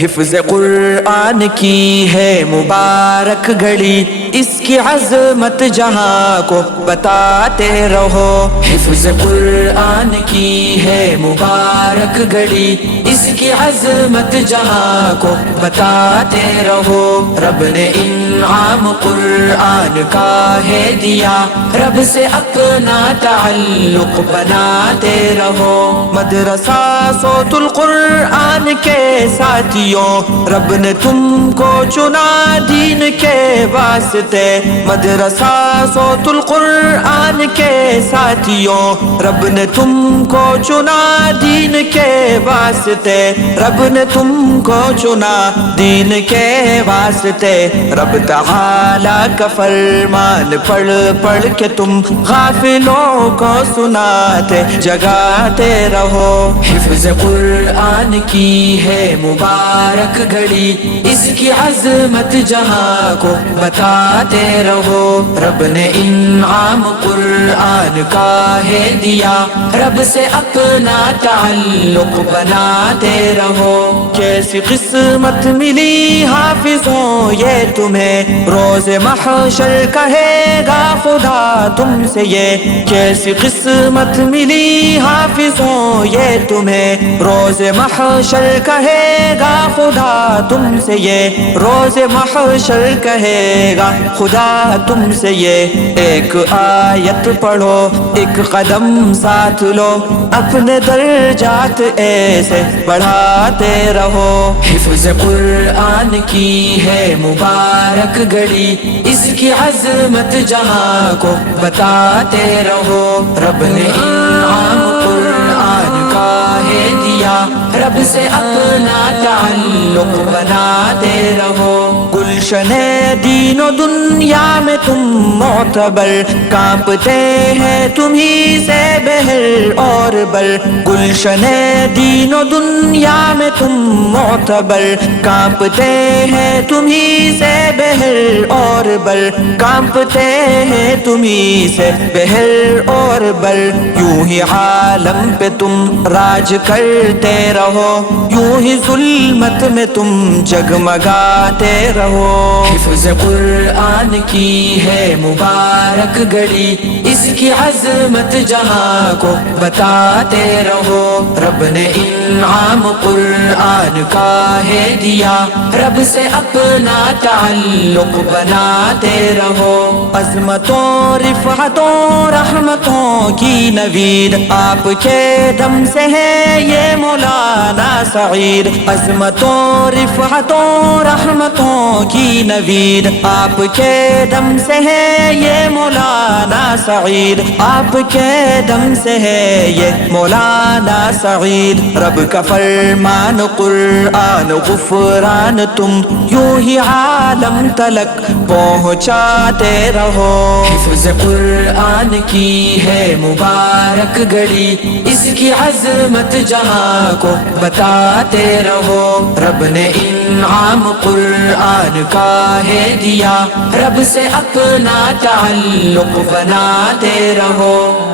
حفظ قرآن کی ہے مبارک گھڑی، اس کی عظمت جہاں کو بتاتے رہو۔ حفظ قرآن کی ہے مبارک گھڑی، اس کی عظمت جہاں کو بتاتے رہو۔ رب نے انعام قرآن کا ہے دیا، رب سے اپنا تعلق بناتے رہو۔ مدرسہ صوت القرآن کے ساتھیوں، رب نے تم کو چنا دین کے واسطے۔ مدرسہ صوت القرآن کے ساتھیوں، رب نے تم کو چنا دین کے واسطے۔ رب نے تم کو چنا دین کے واسطے۔ رب تعالی کا فرمان پڑھ پڑھ کے تم غافلوں کو سناتے جگاتے رہو۔ حفظ قرآن کی ہے مبارک گھڑی، اس کی عظمت جہاں کو بتاتے رہو۔ رب نے انعام قرآن کا ہے دیا، رب سے اپنا تعلق بناتے رہو۔ کیسی قسمت ملی حافظوں یہ تمہیں، روز محشر کہے گا خدا تم سے یہ۔ کیسی قسمت ملی حافظوں یہ تمہیں، روز محشر کہے گا خدا تم سے یہ۔ روز محشر کہے گا خدا تم سے یہ۔ ایک آیت پڑھو، ایک قدم ساتھ لو، اپنے درجات ایسے بڑھاتے رہو۔ حفظ قرآن کی ہے مبارک گھڑی، اس کی عظمت جہاں کو بتاتے رہو۔ رب نے انعام قرآن کا ہے دیا، رب سے اپنا تعلق بناتے رہو۔ گلشن دین و دنیا میں تم معتبر، کانپتے ہیں تمہیں سے بہر اور بر۔ گلشن دین و دنیا میں تم معتبر، کانپتے ہیں تمہیں سے بہر اور بر۔ کانپتے ہیں تمہیں سے بہر اور بر۔ یوں ہی عالم پہ تم راج کرتے رہو، یوں ہی ظلمت میں تم جگمگاتے رہو۔ حفظ قرآن کی ہے مبارک گھڑی، اس کی عظمت جہاں کو بتاتے رہو۔ رب نے انعام قرآن کا ہے دیا، رب سے اپنا تعلق بناتے رہو۔ عظمتوں رفعتوں رحمتوں کی نوید، آپ کے دم سے ہے یہ مولانا سعید۔ عظمتوں رفعتوں رحمتوں کی نوید، آپ کے دم سے ہے یہ مولانا سعید۔ آپ کے دم سے ہے یہ مولانا سعید۔ رب کا فرمان قرآن غفران، تم یوں ہی عالم تلک پہنچاتے رہو۔ حفظ قرآن کی ہے مبارک گھڑی، اس کی عظمت جہاں کو بتاتے رہو۔ رب نے انعام قرآن کا ہے دیا، رب سے اپنا تعلق بناتے رہو۔